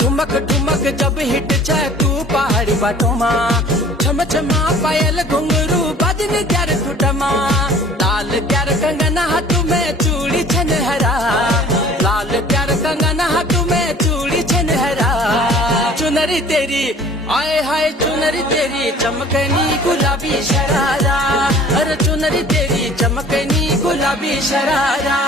ठुमक ठुमक जब हिट जाए तू पहाड़ी बाटो मां छम छमा पायल घुंघरू बजन क्यार कुटमा लाल क्यार कंगन हाथ में चूड़ी छनहरा लाल क्यार कंगन हाथ में चूड़ी छनहरा चुनरी तेरी आए हाय चुनरी तेरी चमकनी गुलाबी शरारा अरे चुनरी तेरी चमकनी गुलाबी शरारा।